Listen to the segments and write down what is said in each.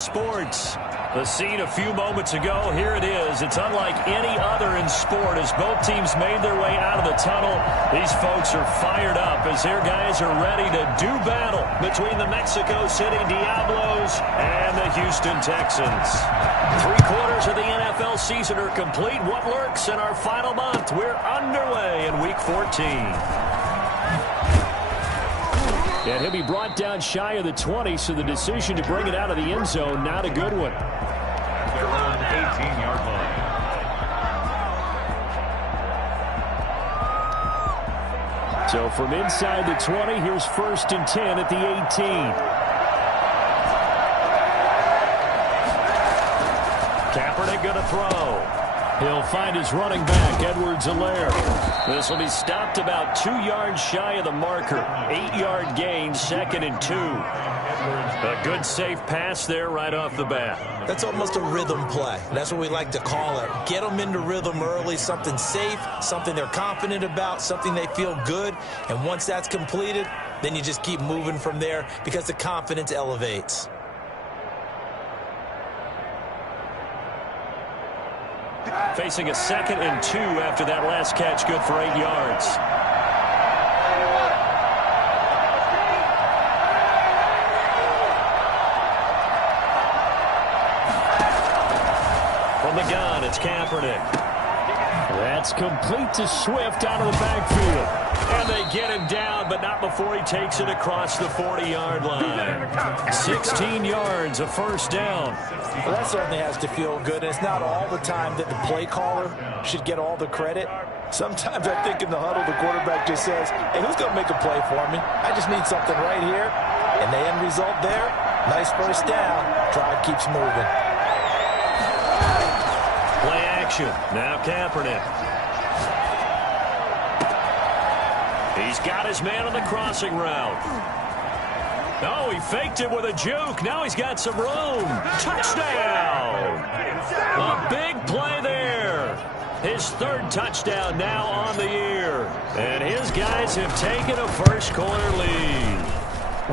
Sports. The scene a few moments ago, here it is. It's unlike any other in sport as both teams made their way out of the tunnel. These folks are fired up as their guys are ready to do battle between the Mexico City Diablos and the Houston Texans. 3/4 of the NFL season are complete. What lurks in our final month? We're underway in Week 14. And he'll be brought down shy of the 20, so the decision to bring it out of the end zone, not a good one. Their own 18-yard line. So from inside the 20, here's 1st and 10 at the 18. Kaepernick going to throw. He'll find his running back, Edwards-Helaire. This will be stopped about 2 yards shy of the marker. 8-yard gain, 2nd and 2. A good safe pass there right off the bat. That's almost a rhythm play. That's what we like to call it. Get them into rhythm early, something safe, something they're confident about, something they feel good. And once that's completed, then you just keep moving from there because the confidence elevates. Facing a 2nd and 2 after that last catch, good for 8 yards. From the gun, it's Kaepernick. That's complete to Swift out of the backfield. And they get him down, but not before he takes it across the 40-yard line. 16 yards, a first down. Well, that certainly has to feel good. And it's not all the time that the play caller should get all the credit. Sometimes I think in the huddle, the quarterback just says, hey, who's going to make a play for me? I just need something right here. And the end result there, nice first down. Drive keeps moving. Play action. Now Kaepernick. He's got his man on the crossing route. Oh, he faked it with a juke. Now he's got some room. Touchdown. A big play there. His 3rd touchdown now on the year. And his guys have taken a first-quarter lead.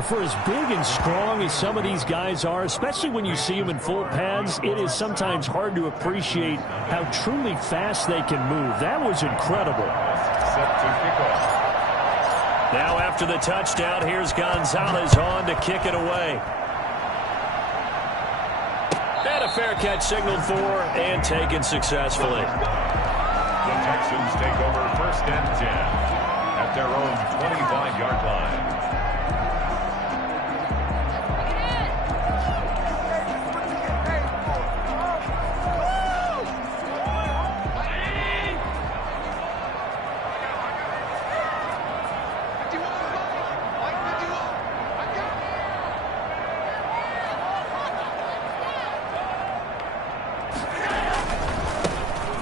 For as big and strong as some of these guys are, especially when you see them in full pads, it is sometimes hard to appreciate how truly fast they can move. That was incredible. Set to kick off. Now after the touchdown, here's Gonzalez on to kick it away. And a fair catch signaled for and taken successfully. The Texans take over 1st and 10 at their own 25-yard line.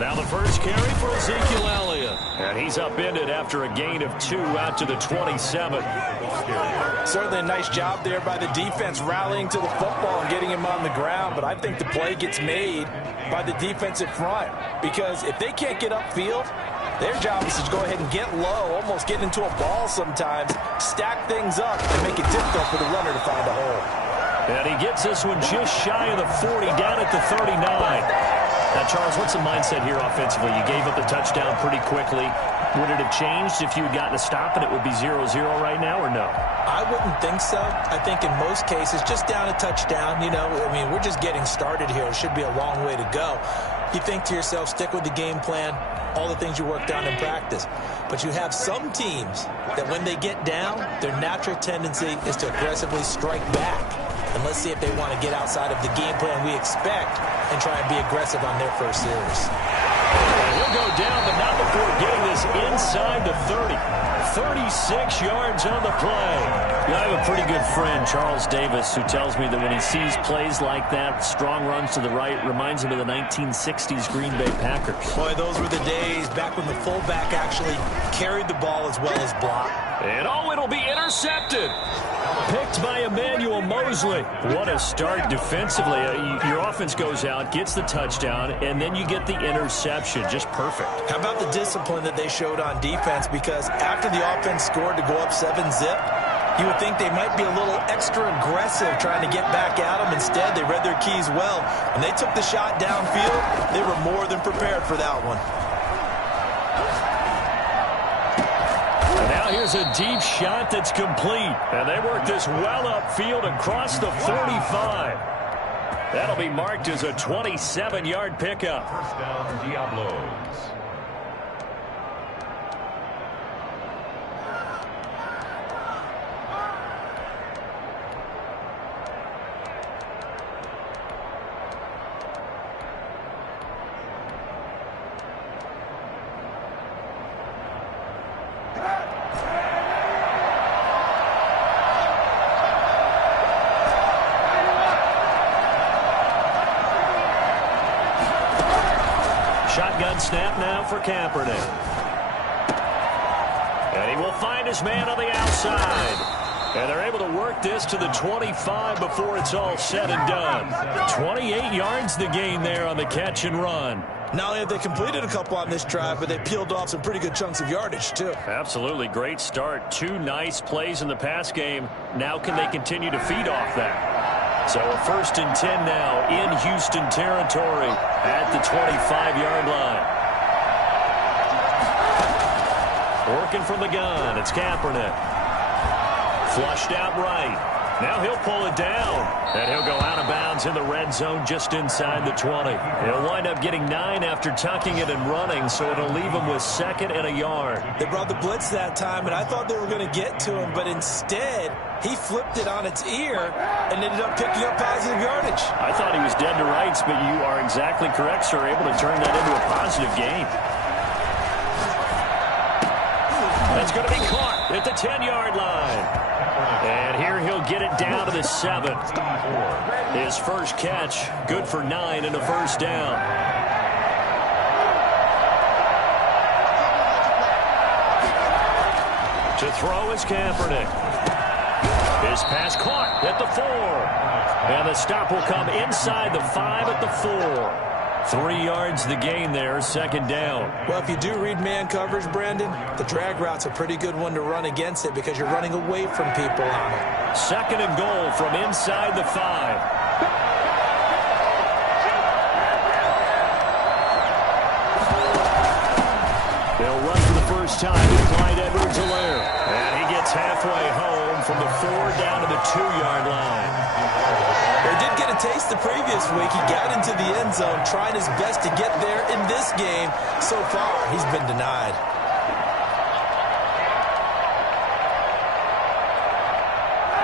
Now the first carry for Ezekiel Elliott. And he's upended after a gain of 2 out to the 27. Certainly a nice job there by the defense rallying to the football and getting him on the ground. But I think the play gets made by the defensive front. Because if they can't get upfield, their job is to go ahead and get low, almost get into a ball sometimes, stack things up, and make it difficult for the runner to find a hole. And he gets this one just shy of the 40, down at the 39. Now, Charles, what's the mindset here offensively? You gave up the touchdown pretty quickly. Would it have changed if you had gotten a stop and it would be 0-0 right now, or no? I wouldn't think so. I think in most cases, just down a touchdown, you know, I mean, we're just getting started here. It should be a long way to go. You think to yourself, stick with the game plan, all the things you worked on in practice. But you have some teams that when they get down, their natural tendency is to aggressively strike back. And let's see if they want to get outside of the game plan we expect and try and be aggressive on their first series. And he'll go down, but not before getting this inside the 30. 36 yards on the play. I have a pretty good friend, Charles Davis, who tells me that when he sees plays like that, strong runs to the right, reminds him of the 1960s Green Bay Packers. Boy, those were the days back when the fullback actually carried the ball as well as blocked. And oh, it'll be intercepted. Picked by Emmanuel Mosley. What a start defensively. Your offense goes out, gets the touchdown, and then you get the interception. Just perfect. How about the discipline that they showed on defense? Because after the offense scored to go up 7-zip, You would think they might be a little extra aggressive trying to get back at them. Instead, they read their keys well. When they took the shot downfield, they were more than prepared for that one. And now here's a deep shot that's complete. And they work this well upfield across the 45. That'll be marked as a 27-yard pickup. First down, Diablos. Shotgun snap now for Kaepernick. And he will find his man on the outside. And they're able to work this to the 25 before it's all said and done. 28 yards the gain there on the catch and run. Not only have they completed a couple on this drive, but they peeled off some pretty good chunks of yardage, too. Absolutely. Great start. 2 nice plays in the pass game. Now can they continue to feed off that? So a 1st and 10 now in Houston territory at the 25-yard line. Working from the gun, it's Kaepernick. Flushed out right. Now he'll pull it down, and he'll go out of bounds in the red zone just inside the 20. He'll wind up getting 9 after tucking it and running, so it'll leave him with 2nd and a yard. They brought the blitz that time, and I thought they were going to get to him, but instead he flipped it on its ear and ended up picking up positive yardage. I thought he was dead to rights, but you are exactly correct, sir. Able to turn that into a positive gain. That's going to be caught at the 10-yard line. And here he'll get it down to the 7. His first catch, good for 9 and a first down. To throw is Kaepernick. His pass caught at the 4. And the stop will come inside the 5 at the 4. 3 yards the gain there, 2nd down. Well, if you do read man coverage, Brandon, the drag route's a pretty good one to run against it because you're running away from people on it. 2nd and goal from inside the 5. They'll run for the first time with Clyde Edwards-Helaire. And he gets halfway home from the 4 down to the 2-yard line. He did get a taste the previous week. He got into the end zone, trying his best to get there in this game. So far, he's been denied.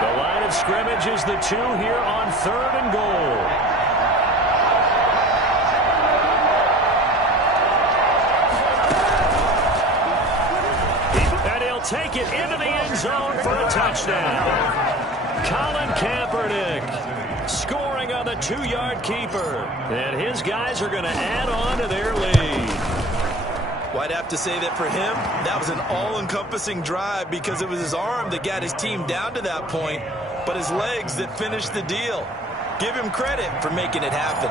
The line of scrimmage is the 2 here on 3rd and goal. And he'll take it into the end zone for a touchdown. Colin Kaepernick scoring on the 2-yard keeper. And his guys are going to add on to their lead. Well, I'd have to say that for him, that was an all-encompassing drive because it was his arm that got his team down to that point, but his legs that finished the deal. Give him credit for making it happen.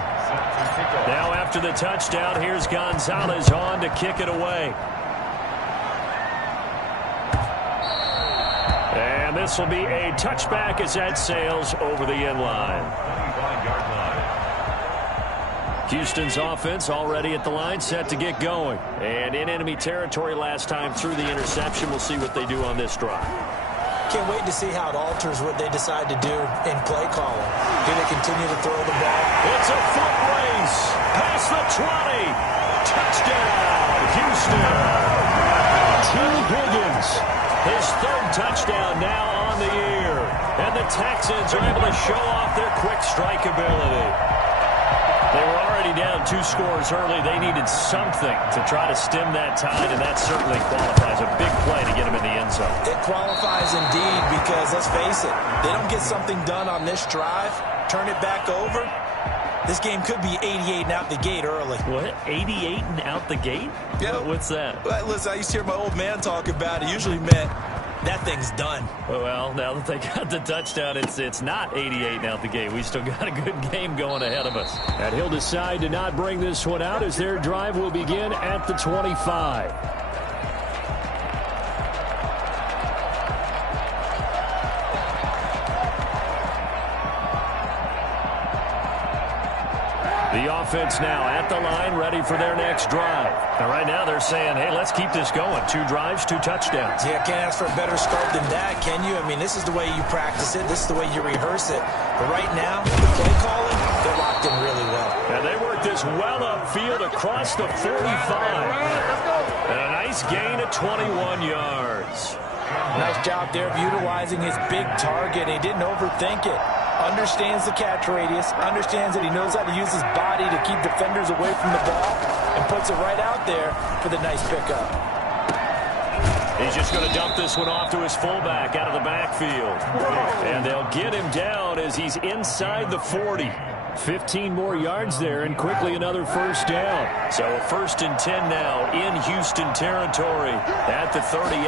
Now after the touchdown, here's Gonzalez on to kick it away. And this will be a touchback as that sails over the end line. Houston's offense already at the line, set to get going. And in enemy territory last time through the interception. We'll see what they do on this drive. Can't wait to see how it alters what they decide to do in play calling. Do they continue to throw the ball? It's a foot race. Past the 20. Touchdown, Houston. T. Higgins. His 3rd touchdown now on the year. And the Texans are able to show off their quick strike ability. They were already down 2 scores early. They needed something to try to stem that tide, and that certainly qualifies. A big play to get them in the end zone. It qualifies indeed because, let's face it, they don't get something done on this drive, turn it back over, this game could be 88 and out the gate early. What? 88 and out the gate? Yeah. What's that? Well, listen, I used to hear my old man talk about it. Usually meant that thing's done. Well, now that they got the touchdown, it's not 88 and out the gate. We still got a good game going ahead of us. And he'll decide to not bring this one out as their drive will begin at the 25. The offense now at the line, ready for their next drive. And right now they're saying, hey, let's keep this going. 2 drives, 2 touchdowns. Yeah, can't ask for a better start than that, can you? I mean, this is the way you practice it. This is the way you rehearse it. But right now, the play calling, they're locked in really well. And they work this well upfield across the 45. And a nice gain of 21 yards. Nice job there of utilizing his big target. He didn't overthink it. Understands the catch radius, understands that he knows how to use his body to keep defenders away from the ball, and puts it right out there for the nice pickup. He's just going to dump this one off to his fullback out of the backfield. And they'll get him down as he's inside the 40. 15 more yards there, and quickly another first down. So a 1st and 10 now in Houston territory at the 38.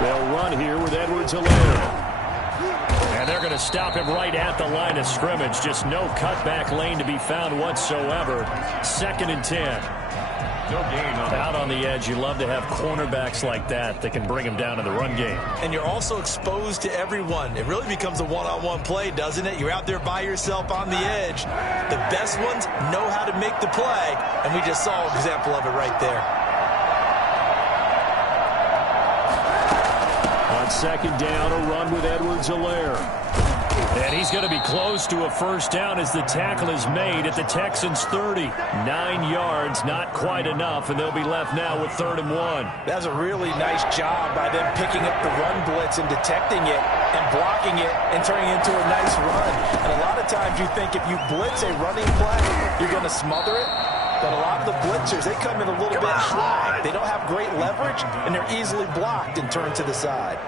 They'll run here with Edwards-Helaire. And they're going to stop him right at the line of scrimmage. Just no cutback lane to be found whatsoever. 2nd and 10. No gain out on the edge. You love to have cornerbacks like that can bring him down in the run game. And you're also exposed to everyone. It really becomes a one-on-one play, doesn't it? You're out there by yourself on the edge. The best ones know how to make the play, and we just saw an example of it right there. On 2nd down, a run with Edwards-Helaire. And he's going to be close to a first down as the tackle is made at the Texans' 30. 9 yards, not quite enough, and they'll be left now with 3rd and 1. That's a really nice job by them picking up the run blitz and detecting it and blocking it and turning it into a nice run. And a lot of times you think if you blitz a running play, you're going to smother it. But a lot of the blitzers, they come in a little bit high. They don't have great leverage, and they're easily blocked and turned to the side.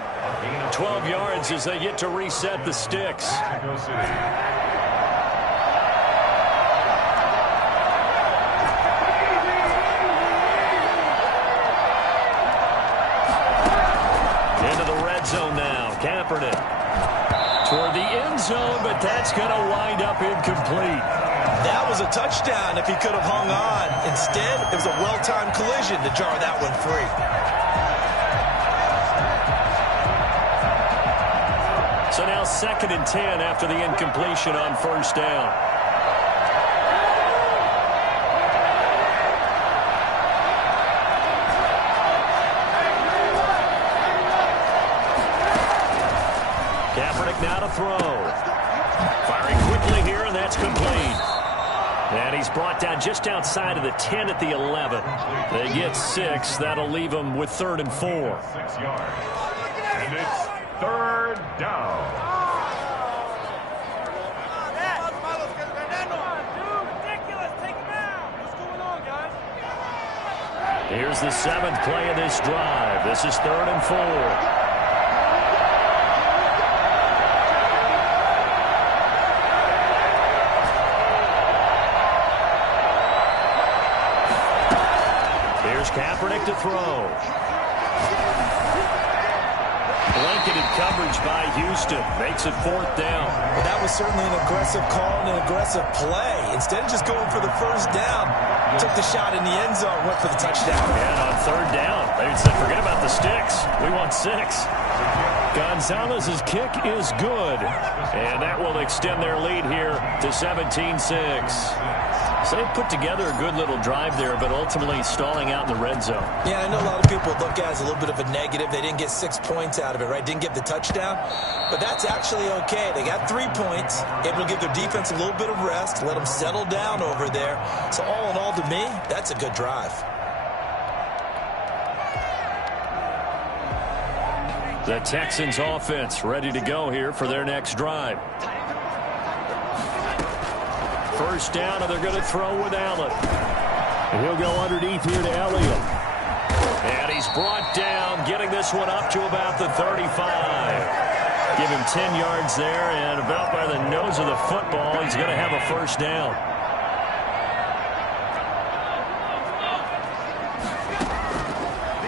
12 yards as they get to reset the sticks. Into the red zone now. Kaepernick toward the end zone, but that's going to wind up incomplete. That was a touchdown if he could have hung on. Instead, it was a well-timed collision to jar that one free. So now 2nd and 10 after the incompletion on first down. Kaepernick now to throw. Firing quickly here, and that's complete. And he's brought down just outside of the 10 at the 11. They get 6. That'll leave them with 3rd and 4. 6 yards. And it's 3rd down. Here's the 7th play of this drive. This is 3rd and 4. Kaepernick to throw. Blanketed coverage by Houston. Makes it 4th down. Well, that was certainly an aggressive call and an aggressive play. Instead of just going for the first down, took the shot in the end zone, went for the touchdown. And on 3rd down, they said, forget about the sticks. We want 6. Gonzalez's kick is good. And that will extend their lead here to 17-6. So they put together a good little drive there, but ultimately stalling out in the red zone. Yeah, I know a lot of people look at it as a little bit of a negative. They didn't get 6 points out of it, right? Didn't get the touchdown. But that's actually okay. They got 3 points. Able to give their defense a little bit of rest, let them settle down over there. So all in all, to me, that's a good drive. The Texans offense ready to go here for their next drive. First down, and they're going to throw with Allen. And he'll go underneath here to Elliott. And he's brought down, getting this one up to about the 35. Give him 10 yards there, and about by the nose of the football, he's going to have a first down.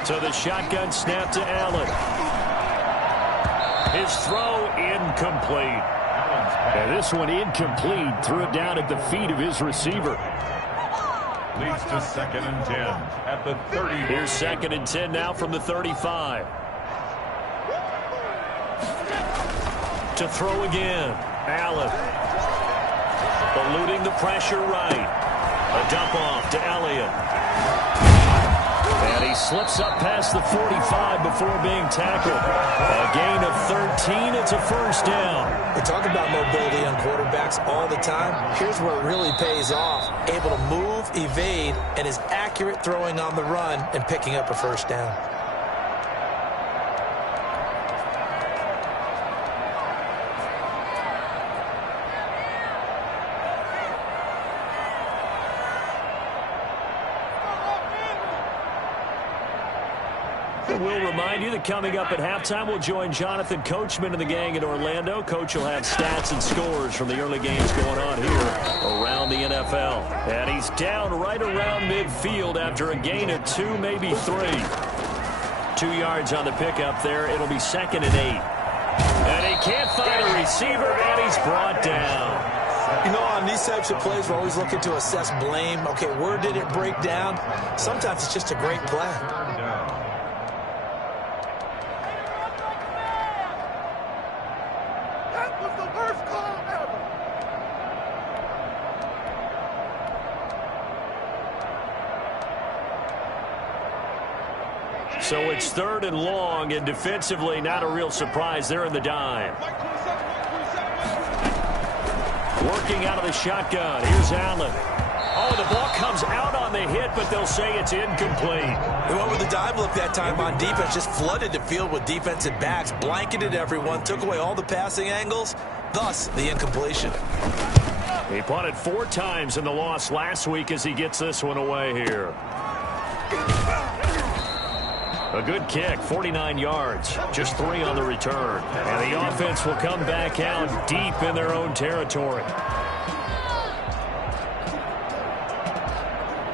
So the shotgun snap to Allen. His throw incomplete. And this one incomplete. Threw it down at the feet of his receiver. Leads to 2nd and 10 at the 30. Here's 2nd and 10 now from the 35. To throw again. Allen. Eluding the pressure right. A dump off to Elliott. And he slips up past the 45 before being tackled. A gain of 13. It's a first down. We talk about mobility on quarterbacks all the time. Here's where it really pays off. Able to move, evade, and is accurate throwing on the run and picking up a first down. We'll remind you that coming up at halftime, we'll join Jonathan Coachman and the gang in Orlando. Coach will have stats and scores from the early games going on here around the NFL. And he's down right around midfield after a gain of 2, maybe 3. 2 yards on the pickup there. It'll be 2nd and 8. And he can't find a receiver, and he's brought down. You know, on these types of plays, we're always looking to assess blame. Okay, where did it break down? Sometimes it's just a great play. So it's 3rd and long, and defensively, not a real surprise. They're in the dime. Working out of the shotgun. Here's Allen. Oh, the ball comes out on the hit, but they'll say it's incomplete. They went with the dive look that time on defense. Just flooded the field with defensive backs, blanketed everyone, took away all the passing angles, thus the incompletion. He punted 4 times in the loss last week as he gets this one away here. A good kick, 49 yards, just 3 on the return. And the offense will come back out deep in their own territory.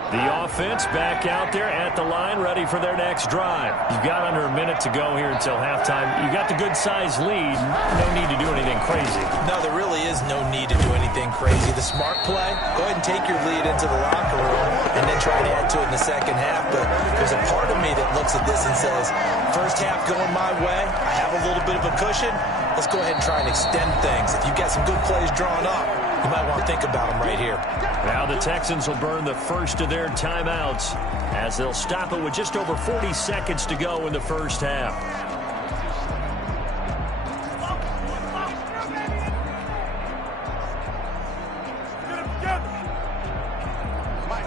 The offense back out there at the line, ready for their next drive. You've got under a minute to go here until halftime. You've got the good-sized lead. No need to do anything crazy. No, there really is no need to do anything crazy. The smart play, go ahead and take your lead into the locker room and then try to add to it in the second half. But there's a part of me that looks at this and says, first half going my way, I have a little bit of a cushion. Let's go ahead and try and extend things. If you've got some good plays drawn up, you might want to think about them right here. Now the Texans will burn the first of their timeouts as they'll stop it with just over 40 seconds to go in the first half.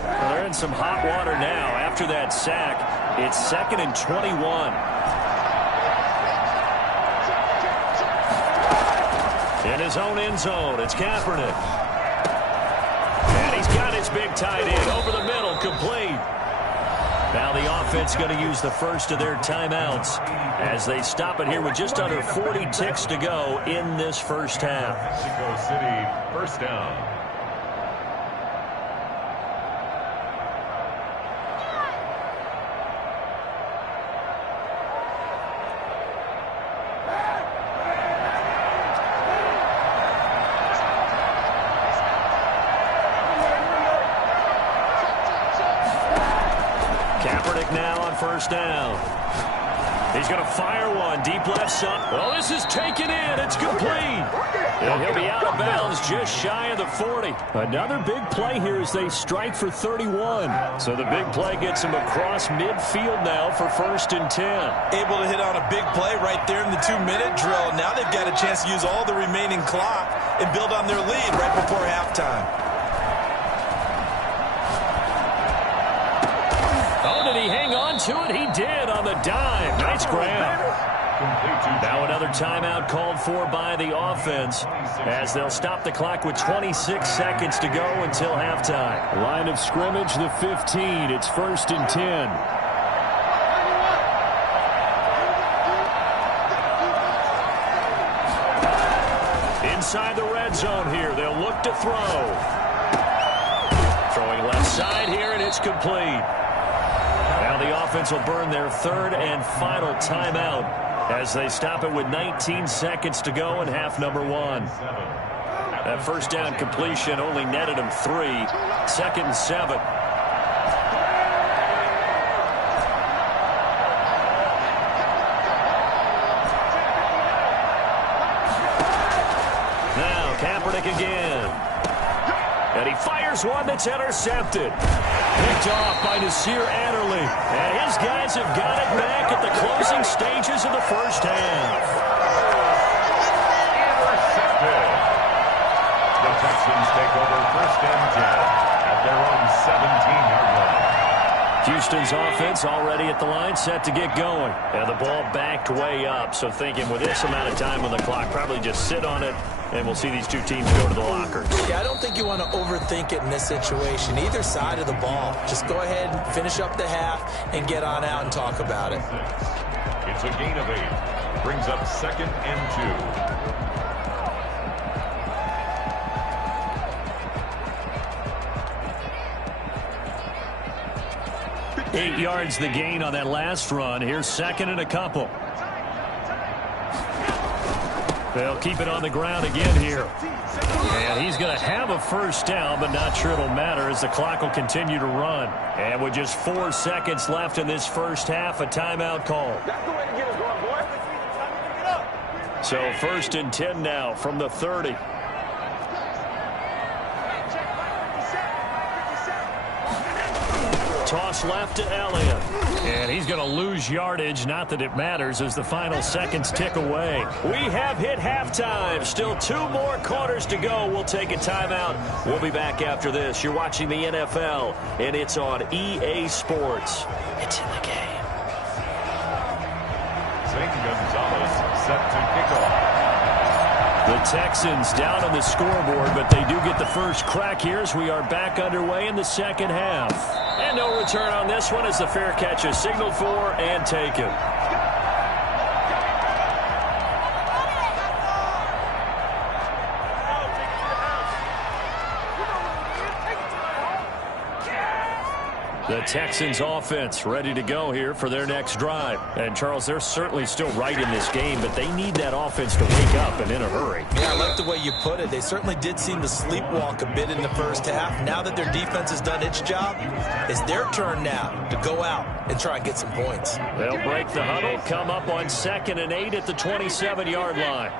Well, they're in some hot water now. After that sack, it's 2nd and 21. In his own end zone, it's Kaepernick. And he's got his big tight end over the middle, complete. Now the offense going to use the first of their timeouts as they stop it here with just under 40 ticks to go in this first half. Mexico City, first down. Now on first down. He's going to fire one deep left side. Well, this is taken in. It's complete. And he'll be out of bounds just shy of the 40. Another big play here as they strike for 31. So the big play gets him across midfield now for 1st and 10. Able to hit on a big play right there in the 2-minute drill. Now they've got a chance to use all the remaining clock and build on their lead right before halftime. Did he hang on to it? He did on the dime. Nice grab. Now another timeout called for by the offense as they'll stop the clock with 26 seconds to go until halftime. Line of scrimmage, the 15. It's 1st and 10. Inside the red zone here. They'll look to throw. Throwing left side here, and it's complete. Now the offense will burn their 3rd and final timeout as they stop it with 19 seconds to go in half number 1. That first down completion only netted him 3. 2nd and 7. Now Kaepernick again. And he fires one that's intercepted. Picked off by Nasir Adderley. And his guys have got it back at the closing stages of the first half. Intercepted. The Texans take over first and 10 at their own 17-yard line. Houston's offense already at the line, set to get going. And the ball backed way up, so thinking with this amount of time on the clock, probably just sit on it, and we'll see these two teams go to the lockers. Yeah, I don't think you want to overthink it in this situation. Either side of the ball. Just go ahead and finish up the half and get on out and talk about it. It's a gain of 8. Brings up 2nd and 2. 8 yards the gain on that last run. Here's 2nd and a couple. They'll keep it on the ground again here. And he's going to have a first down, but not sure it'll matter as the clock will continue to run. And with just 4 seconds left in this first half, a timeout call. So 1st and 10 now from the 30. Toss left to Elliott. And he's going to lose yardage. Not that it matters as the final seconds tick away. We have hit halftime. Still 2 more quarters to go. We'll take a timeout. We'll be back after this. You're watching the NFL, and it's on EA Sports. It's in the game. Zane Gonzalez set to kick off. The Texans down on the scoreboard, but they do get the first crack here as we are back underway in the second half. And no return on this one as the fair catch is signaled for and taken. The Texans offense ready to go here for their next drive. And, Charles, they're certainly still right in this game, but they need that offense to wake up and in a hurry. Yeah, I like the way you put it. They certainly did seem to sleepwalk a bit in the first half. Now that their defense has done its job, it's their turn now to go out and try and get some points. They'll break the huddle, come up on 2nd and 8 at the 27-yard line.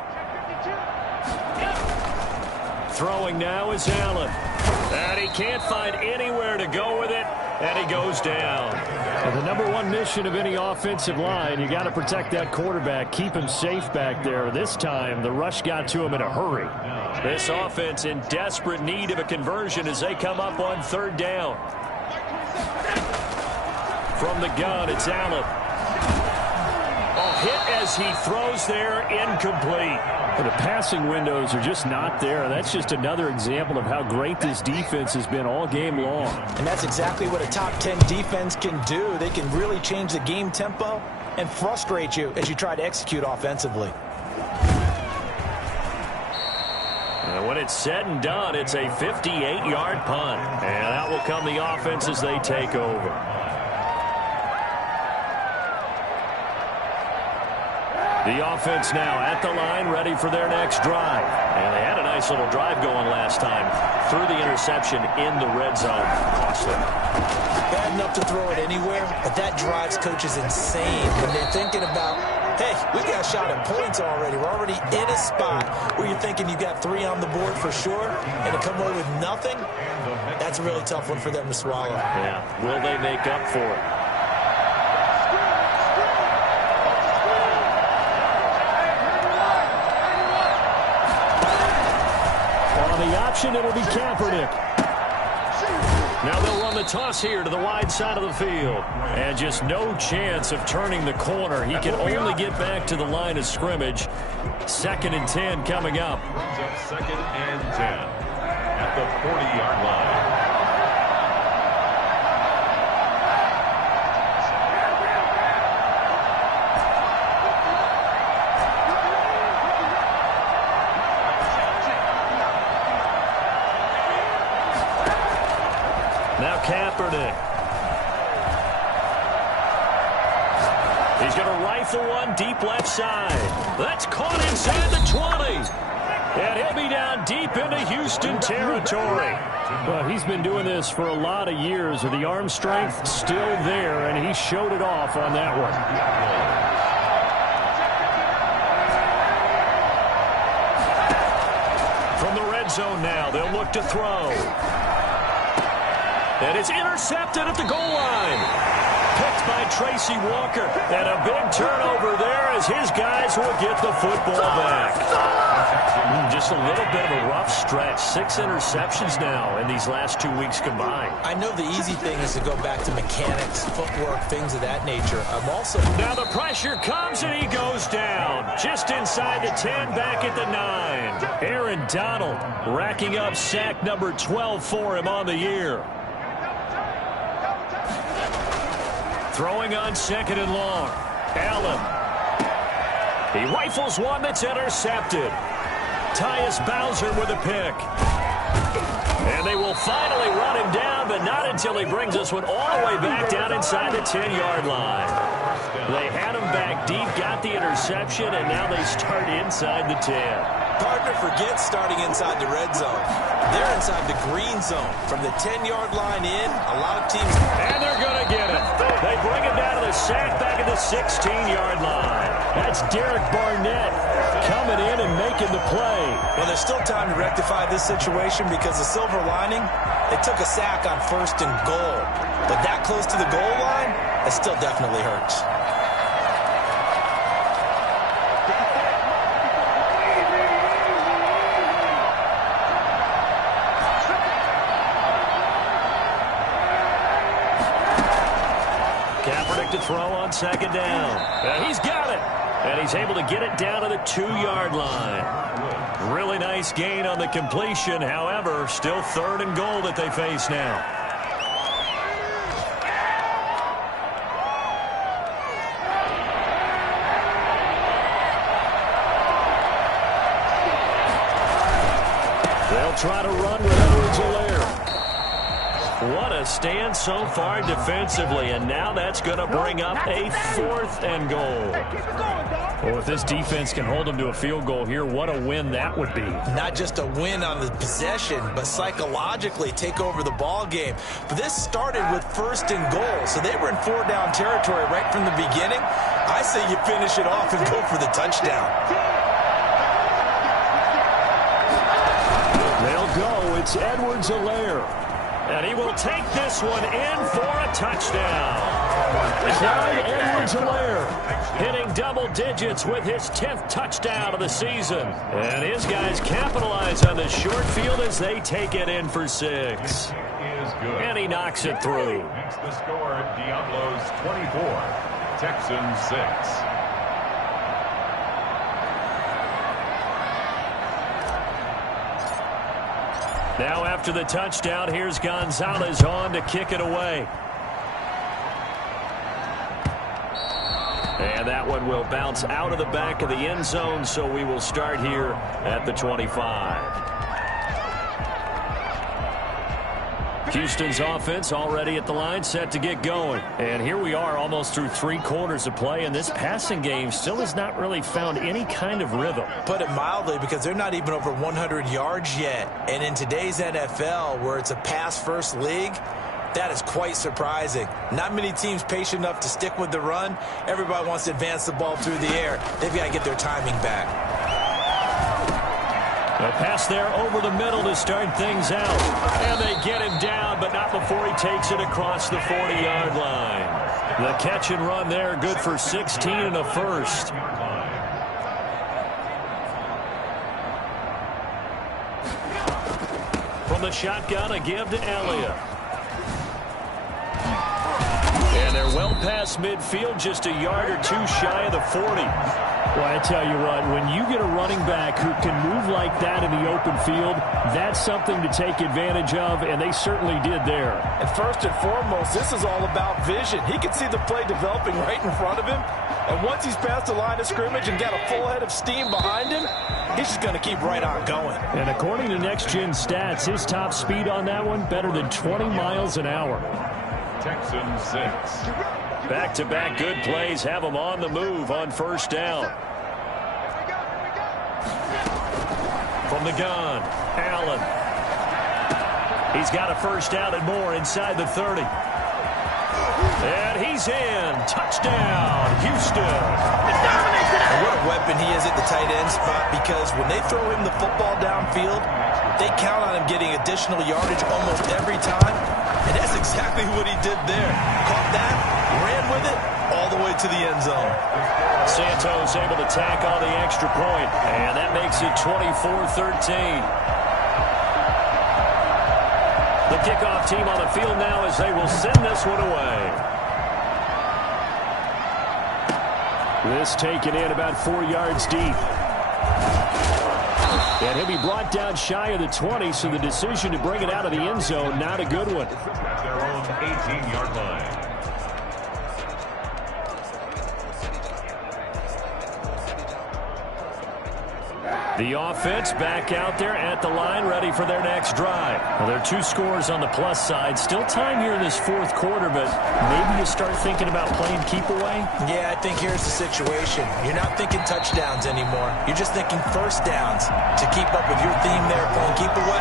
Throwing now is Allen. And he can't find anywhere to go with it. And he goes down. Well, the number one mission of any offensive line, you got to protect that quarterback, keep him safe back there. This time, the rush got to him in a hurry. This offense in desperate need of a conversion as they come up on 3rd down. From the gun, it's Allen. A hit as he throws there, incomplete. Well, the passing windows are just not there. That's just another example of how great this defense has been all game long. And that's exactly what a top 10 defense can do. They can really change the game tempo and frustrate you as you try to execute offensively. And when it's said and done, it's a 58-yard punt. And out will come the offense as they take over. The offense now at the line, ready for their next drive. And they had a nice little drive going last time. Threw the interception in the red zone. Cost them. Bad enough to throw it anywhere, but that drives coaches insane when they're thinking about, hey, we got a shot at points already. We're already in a spot where you're thinking you got 3 on the board for sure, and to come away with nothing, that's a really tough one for them to swallow. Yeah, will they make up for it? The option, it'll be Kaepernick. Now they'll run the toss here to the wide side of the field. And just no chance of turning the corner. He can only get back to the line of scrimmage. 2nd and 10 coming up. Brings up 2nd and 10 at the 40-yard line. Now Kaepernick. He's going to rifle one deep left side. That's caught inside the 20. And he'll be down deep into Houston territory. Well, he's been doing this for a lot of years. The arm strength still there, and he showed it off on that one. From the red zone now, they'll look to throw. And it's intercepted at the goal line. Picked by Tracy Walker. And a big turnover there as his guys will get the football back. Just a little bit of a rough stretch. 6 interceptions now in these last 2 weeks combined. I know the easy thing is to go back to mechanics, footwork, things of that nature. I'm also... Now the pressure comes and he goes down. Just inside the 10, back at the 9. Aaron Donald racking up sack number 12 for him on the year. Throwing on 2nd and long. Allen. He rifles one that's intercepted. Tyus Bowser with a pick. And they will finally run him down, but not until he brings this one all the way back down inside the 10-yard line. They had him back deep, got the interception, and now they start inside the 10. Partner forgets starting inside the red zone. They're inside the green zone. From the 10-yard line in, a lot of teams... And they're going to get it. They bring him down to the sack back at the 16-yard line. That's Derek Barnett coming in and making the play. Well, there's still time to rectify this situation because the silver lining, they took a sack on 1st and goal. But that close to the goal line, it still definitely hurts. Kaepernick to throw on 2nd down. And he's got it. And he's able to get it down to the 2-yard line. Really nice gain on the completion. However, still 3rd and goal that they face now. They'll try to run with Edwards-Helaire. What a stand so far defensively, and now that's going to bring up a 4th and goal. Well, if this defense can hold them to a field goal here, what a win that would be. Not just a win on the possession, but psychologically take over the ball game. But this started with 1st and goal, so they were in 4-down territory right from the beginning. I say you finish it off and go for the touchdown. They'll go. It's Edwards-Helaire. And he will take this one in for a touchdown. Clyde Edwards-Helaire hitting double digits with his 10th touchdown of the season. And his guys capitalize on the short field as they take it in for 6. And he knocks it through. Makes the score Diablos 24, Texans 6. Now after the touchdown, here's Gonzalez on to kick it away. And that one will bounce out of the back of the end zone, so we will start here at the 25. Houston's offense already at the line, set to get going. And here we are almost through 3 quarters of play, and this passing game still has not really found any kind of rhythm. Put it mildly, because they're not even over 100 yards yet. And in today's NFL, where it's a pass-first league, that is quite surprising. Not many teams patient enough to stick with the run. Everybody wants to advance the ball through the air. They've got to get their timing back. A pass there over the middle to start things out. And they get him down, but not before he takes it across the 40-yard line. The catch and run there, good for 16 and a first. From the shotgun, a give to Elliott. And they're well past midfield, just a yard or 2 shy of the 40. Well, I tell you what, when you get a running back who can move like that in the open field, that's something to take advantage of, and they certainly did there. And first and foremost, this is all about vision. He can see the play developing right in front of him, and once he's past the line of scrimmage and got a full head of steam behind him, he's just going to keep right on going. And according to Next Gen Stats, his top speed on that one, better than 20 miles an hour. Texans 6. Back-to-back good plays have them on the move on 1st down. From the gun, Allen. He's got a 1st down and more inside the 30. And he's in. Touchdown, Houston. And what a weapon he is at the tight end spot, because when they throw him the football downfield, they count on him getting additional yardage almost every time. And that's exactly what he did there. Caught that, ran with it, all the way to the end zone. Santos able to tack on the extra point, and that makes it 24-13. The kickoff team on the field now as they will send this one away. This taken in about 4 yards deep. And he'll be brought down shy of the 20, so the decision to bring it out of the end zone, not a good one. At their own 18-yard line. The offense back out there at the line, ready for their next drive. Well, there are 2 scores on the plus side. Still time here in this fourth quarter, but maybe you start thinking about playing keep away? Yeah, I think here's the situation. You're not thinking touchdowns anymore. You're just thinking first downs. To keep up with your theme there, playing keep away,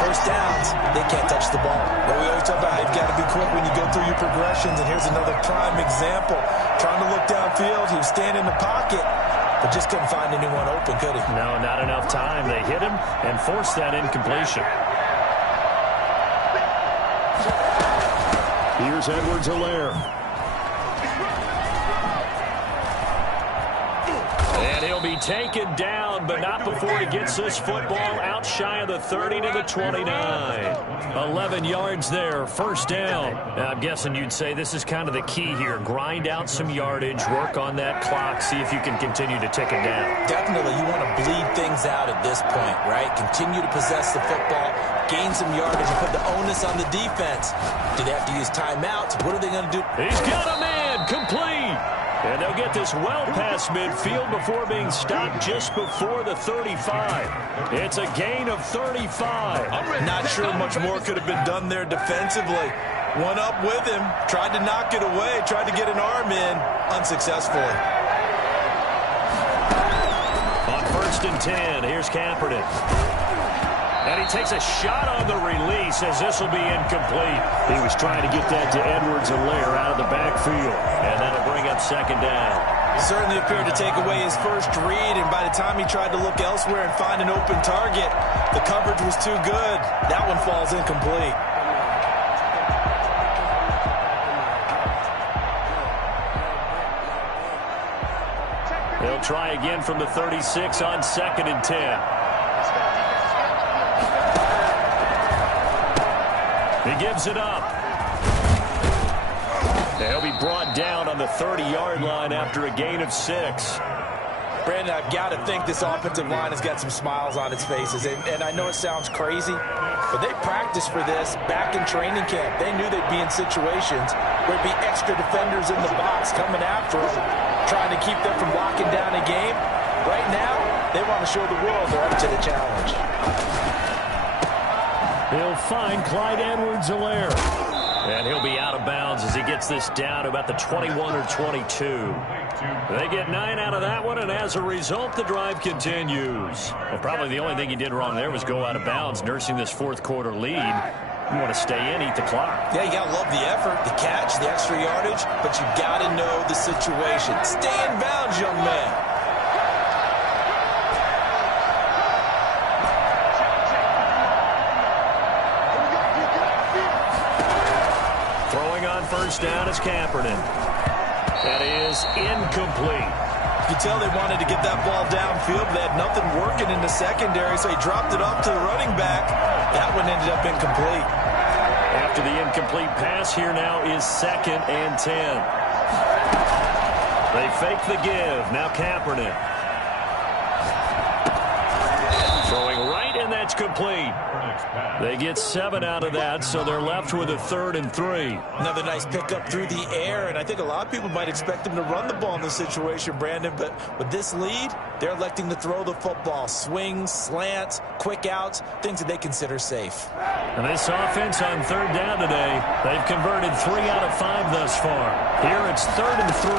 first downs, they can't touch the ball. But we always talk about how you've got to be quick when you go through your progressions, and here's another prime example. Trying to look downfield, he was standing in the pocket, but just couldn't find anyone open, could he? No, not enough time. They hit him and forced that incompletion. Here's Edwards-Helaire. And he'll be taken down, but not before he gets this football out shy of the 30 to the 29. 11 yards there, first down. Now, I'm guessing you'd say this is kind of the key here. Grind out some yardage, work on that clock, see if you can continue to tick it down. Definitely, you want to bleed things out at this point, right? Continue to possess the football, gain some yardage, and put the onus on the defense. Do they have to use timeouts? What are they going to do? He's got a man, complete. And they'll get this well past midfield before being stopped just before the 35. It's a gain of 35. Not sure much more could have been done there defensively. One up with him, tried to knock it away, tried to get an arm in, unsuccessfully. On 1st and 10, here's Kaepernick. And he takes a shot on the release as this will be incomplete. He was trying to get that to Edwards-Helaire out of the backfield. And that'll bring up 2nd down. Certainly appeared to take away his first read, and by the time he tried to look elsewhere and find an open target, the coverage was too good. That one falls incomplete. They'll try again from the 36 on 2nd and 10. He gives it up. They'll be brought down on the 30-yard line after a gain of 6. Brandon, I've got to think this offensive line has got some smiles on its faces. And I know it sounds crazy, but they practiced for this back in training camp. They knew they'd be in situations where there'd be extra defenders in the box coming after them, trying to keep them from locking down a game. Right now, they want to show the world they're up to the challenge. He'll find Clyde Edwards-Helaire. And he'll be out of bounds as he gets this down to about the 21 or 22. They get 9 out of that one, and as a result, the drive continues. Well, probably the only thing he did wrong there was go out of bounds, nursing this fourth quarter lead. You want to stay in, eat the clock. Yeah, you got to love the effort, the catch, the extra yardage, but you got to know the situation. Stay in bounds, young man. First down is Kaepernick. That is incomplete. You can tell they wanted to get that ball downfield. They had nothing working in the secondary, so he dropped it off to the running back. That one ended up incomplete. After the incomplete pass, here now is 2nd and 10. They fake the give. Now Kaepernick. Throwing right, and that's complete. They get 7 out of that, so they're left with a 3rd and 3. Another nice pickup through the air, and I think a lot of people might expect them to run the ball in this situation, Brandon, but with this lead, they're electing to throw the football. Swings, slants, quick outs, things that they consider safe. And this offense on 3rd down today, they've converted 3 out of 5 thus far. Here it's 3rd and 3.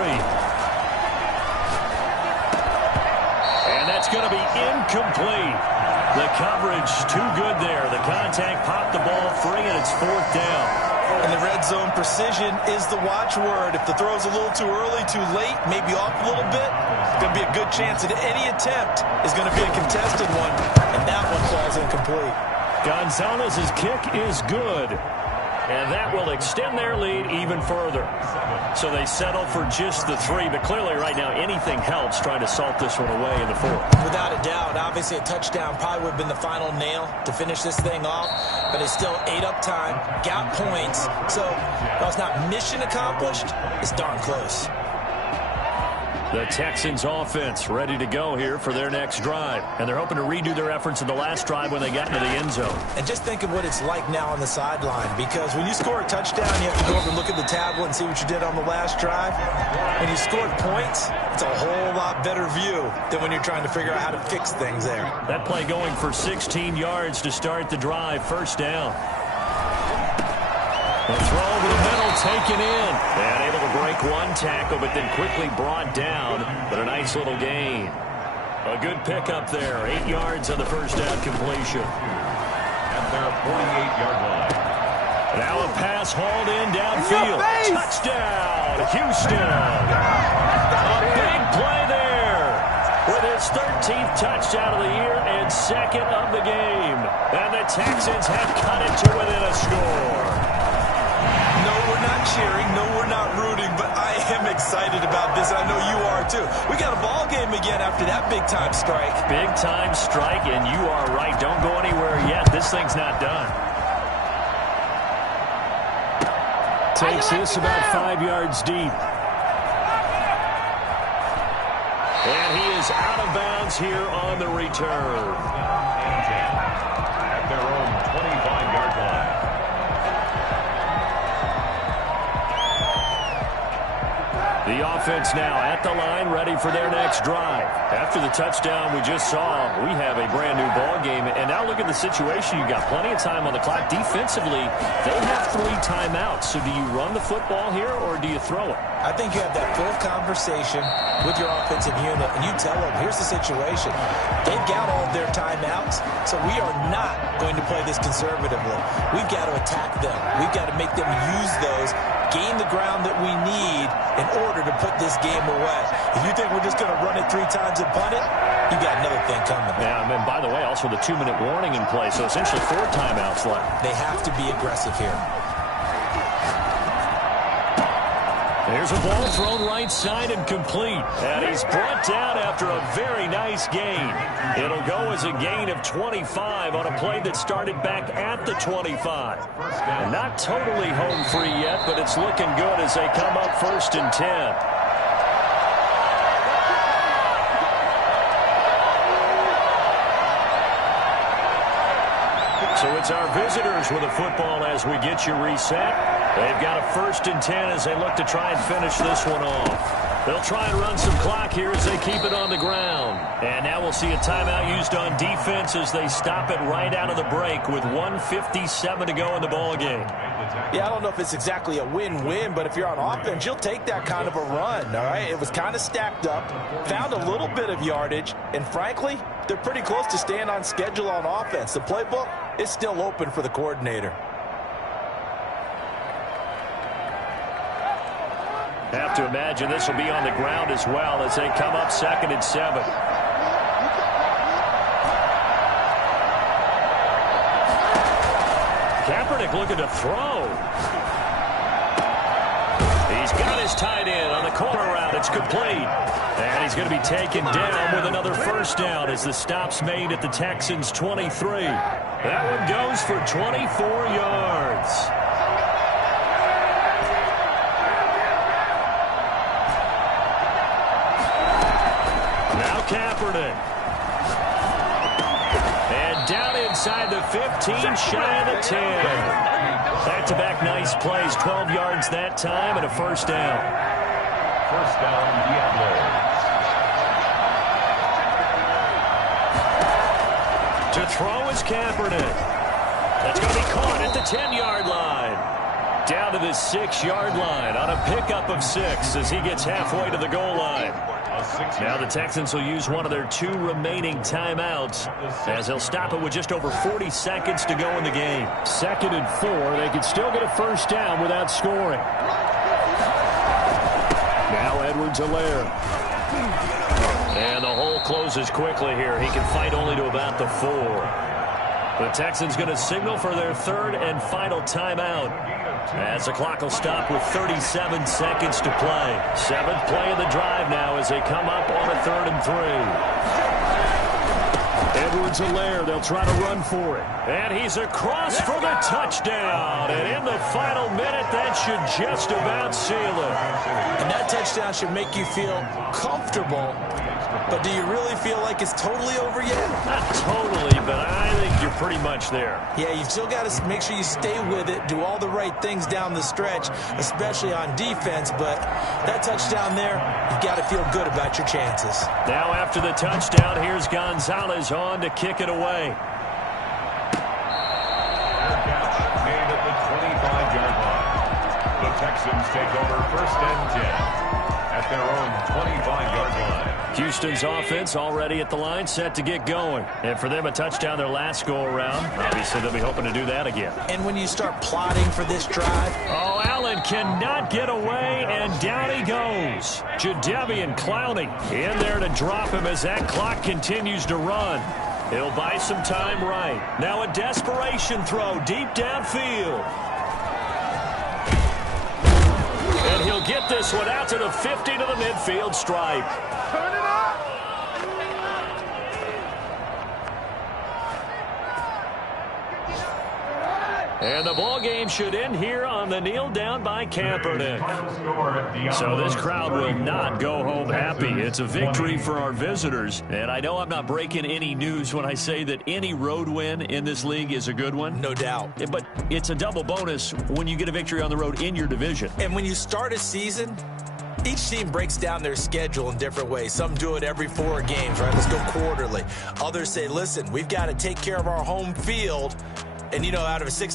And that's going to be incomplete. The coverage too good there. The contact popped the ball free, and it's 4th down. And the red zone precision is the watchword. If the throw's a little too early, too late, maybe off a little bit, it's going to be a good chance that any attempt is going to be a contested one, and that one falls incomplete. Gonzalez's kick is good. And that will extend their lead even further. So they settle for just the 3, but clearly right now anything helps trying to salt this one away in the 4th. Without a doubt, obviously a touchdown probably would have been the final nail to finish this thing off, but it's still ate up time, got points. So while it's not mission accomplished, it's darn close. The Texans offense ready to go here for their next drive. And they're hoping to redo their efforts in the last drive when they got into the end zone. And just think of what it's like now on the sideline, because when you score a touchdown, you have to go over and look at the tablet and see what you did on the last drive. When you scored points, it's a whole lot better view than when you're trying to figure out how to fix things there. That play going for 16 yards to start the drive, 1st down. The throw over the middle, taken in. And able to break one tackle, but then quickly brought down. But a nice little gain. A good pickup there. 8 yards on the 1st down completion. At their 48-yard line. Now a pass hauled in downfield. Touchdown, Houston. A big play there. With his 13th touchdown of the year and 2nd of the game. And the Texans have cut it to within a score. No, we're not cheering. No, we're not rooting, but I am excited about this. I know you are, too. We got a ball game again after that big-time strike. Big-time strike, and you are right. Don't go anywhere yet. This thing's not done. Takes this about 5 yards deep. And he is out of bounds here on the return. At their own 25-yard line. The offense now at the line, ready for their next drive. After the touchdown we just saw, we have a brand-new ball game. And now look at the situation. You've got plenty of time on the clock. Defensively, they have 3 timeouts. So do you run the football here or do you throw it? I think you have that full conversation with your offensive unit, and you tell them, here's the situation. They've got all of their timeouts, so we are not going to play this conservatively. We've got to attack them. We've got to make them use those, gain the ground that we need in order to put this game away. If you think we're just going to run it 3 times and punt it, you got another thing coming. Yeah, and by the way, also the 2-minute warning in play, so essentially 4 timeouts left. They have to be aggressive here. There's a ball thrown right side and complete. And he's brought down after a very nice gain. It'll go as a gain of 25 on a play that started back at the 25. And not totally home free yet, but it's looking good as they come up 1st and 10. So it's our visitors with a football as we get you reset. They've got a 1st and 10 as they look to try and finish this one off. They'll try and run some clock here as they keep it on the ground. And now we'll see a timeout used on defense as they stop it right out of the break with 1:57 to go in the ball game. Yeah, I don't know if it's exactly a win-win, but if you're on offense, you'll take that kind of a run, all right? It was kind of stacked up, found a little bit of yardage, and frankly, they're pretty close to staying on schedule on offense. The playbook is still open for the coordinator. Have to imagine this will be on the ground as well as they come up 2nd and 7. Kaepernick looking to throw. He's got his tight end on the corner route. It's complete. And he's going to be taken down with another 1st down as the stop's made at the Texans' 23. That one goes for 24 yards. Now Kaepernick. And down inside the 15, shy of the 10. Back-to-back nice plays, 12 yards that time and a 1st down. 1st down, Diablos. To throw is Kaepernick. That's going to be caught at the 10-yard line. Down to the 6-yard line on a pickup of 6 as he gets halfway to the goal line. Now the Texans will use one of their 2 remaining timeouts as they'll stop it with just over 40 seconds to go in the game. 2nd and 4. They could still get a 1st down without scoring. Now Edwards-Helaire. And the hole closes quickly here. He can fight only to about the 4. The Texans going to signal for their third and final timeout, as the clock will stop with 37 seconds to play. Seventh play of the drive now as they come up on a 3rd and 3. Edwards-Helaire, they'll try to run for it. And he's across for the touchdown. And in the final minute, that should just about seal it. And that touchdown should make you feel comfortable. But do you really feel like it's totally over yet? Not totally, but I think you're pretty much there. Yeah, you've still got to make sure you stay with it, do all the right things down the stretch, especially on defense. But that touchdown there, you've got to feel good about your chances. Now after the touchdown, here's Gonzalez on to kick it away. Made at the 25-yard line. The Texans take over 1st and 10 at their own 25-yard line. Houston's offense already at the line, set to get going. And for them, a touchdown their last go-around. Obviously, they'll be hoping to do that again. And when you start plotting for this drive... Oh, Allen cannot get away, and down he goes. Jadeveon Clowney in there to drop him as that clock continues to run. He'll buy some time right. Now a desperation throw deep downfield. And he'll get this one out to the 50 to the midfield stripe. And the ball game should end here on the kneel down by Kaepernick. So this crowd will not go home happy. It's a victory for our visitors. And I know I'm not breaking any news when I say that any road win in this league is a good one. No doubt. But it's a double bonus when you get a victory on the road in your division. And when you start a season, each team breaks down their schedule in different ways. Some do it every 4 games, right? Let's go quarterly. Others say, listen, we've got to take care of our home field. And, you know, out of a 16